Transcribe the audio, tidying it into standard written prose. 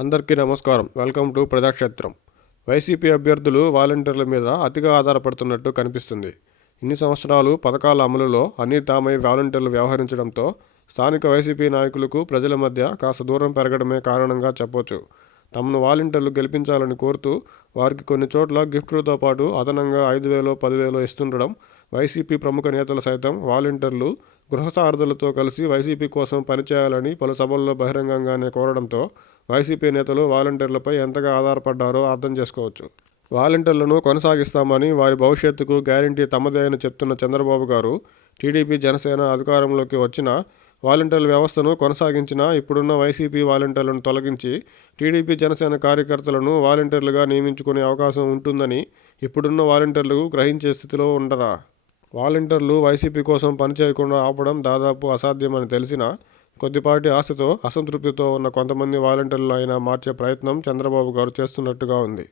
అందరికీ నమస్కారం. Welcome to ప్రజాక్షేత్రం. YCP అభ్యర్థులు వాలంటీర్ల మీద అతిగా ఆధారపడుతున్నట్టు కనిపిస్తుంది. ఇన్ని సంవత్సరాలు పథకాల అమలులో అనితామై వాలంటీర్లు వ్యవహరించడంతో స్థానిక వైసీపీ నాయకులకు ప్రజల మధ్య కాస్త దూరం పెరగడమే కారణంగా చెప్పొచ్చు. తమను వాలంటీర్లు గెలిపించాలని కోరుతూ వారికి కొన్ని చోట్ల గిఫ్టులతో పాటు అదనంగా 5,000, 10,000 ఇస్తుండడం వైసీపీ ప్రముఖ నేతలు సైతం వాలంటీర్లు గృహ సారథులతో కలిసి వైసీపీ కోసం పనిచేయాలని పలు సభల్లో బహిరంగంగానే కోరడంతో వైసీపీ నేతలు వాలంటీర్లపై ఎంతగా ఆధారపడ్డారో అర్థం చేసుకోవచ్చు. వాలంటీర్లను కొనసాగిస్తామని, వారి భవిష్యత్తుకు గ్యారంటీ తమదే అని చెప్తున్న చంద్రబాబు గారు టీడీపీ, జనసేన అధికారంలోకి వచ్చినా వాలంటీర్ల వ్యవస్థను కొనసాగించినా ఇప్పుడున్న వైసీపీ వాలంటీర్లను తొలగించి టీడీపీ, జనసేన కార్యకర్తలను వాలంటీర్లుగా నియమించుకునే అవకాశం ఉంటుందని ఇప్పుడున్న వాలంటీర్లు గ్రహించే స్థితిలో ఉండరా? వాలంటీర్లు వైసీపీ కోసం పనిచేయకుండా ఆపడం దాదాపు అసాధ్యమని తెలిసినా కొద్దిపాటి ఆశతో, అసంతృప్తితో ఉన్న కొంతమంది వాలంటీర్లు అయినా మార్చే ప్రయత్నం చంద్రబాబు గారు చేస్తున్నట్టుగా ఉంది.